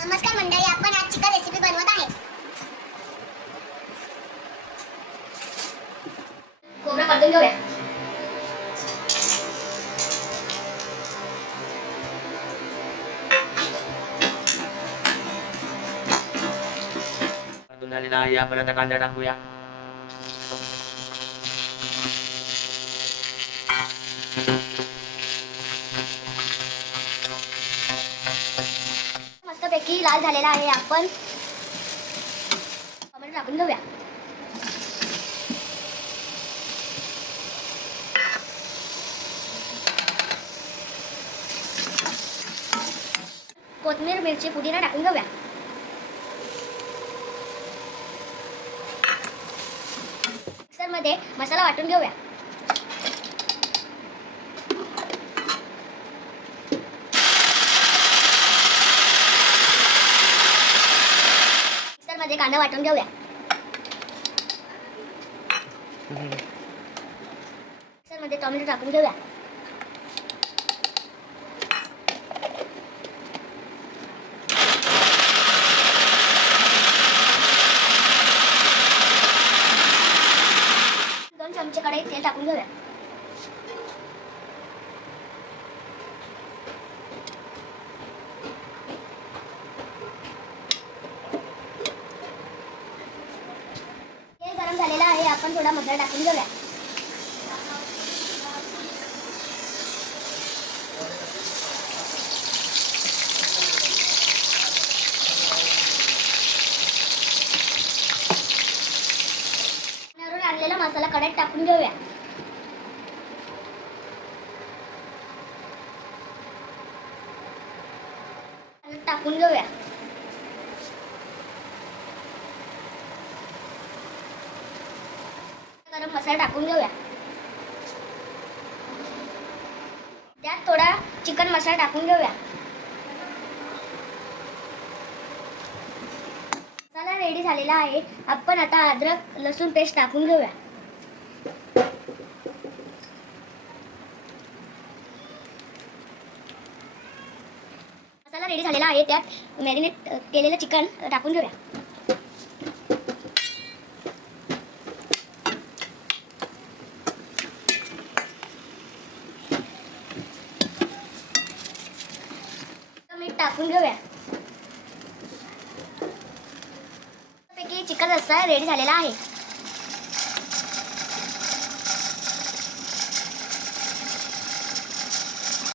नमस्कार मंडळी, आपण आज चिकन रेसिपी बनवत आहे. खोबरं परतून घेऊया. परतून झालेला आहे. यापर्यंत कांदा टाकूया. मस्तपैकी लाल झालेला आहे. आपण टोमॅटो टाकून घेऊया. कोथिंबीर, मिरची, पुदिना टाकून घेऊया. मिक्सरमध्ये मसाला वाटून घेऊया. मिक्सरमध्ये कांदा वाटून घेऊया. मिक्सरमध्ये टोमॅटो टाकून घेऊया. चमचे कढईत तेल टाकून घेऊया. तेल गरम झालेला आहे. आपण थोडा मसाला टाकून घेऊया. आणलेला मसाला कढईत टाकून घेऊया. टाकून घेऊया. गरम मसाला टाकून घेऊया. त्यात थोडा चिकन मसाला टाकून घेऊया. मसाला रेडी झालेला आहे. आपण आता अद्रक लसूण पेस्ट टाकून घेऊया. मसाला रेडी झालेला आहे. त्यात मॅरिनेट केलेलं चिकन टाकून घेऊया. मीठ टाकून घेऊया. चिकन रस्सा रेडी झालेला आहे.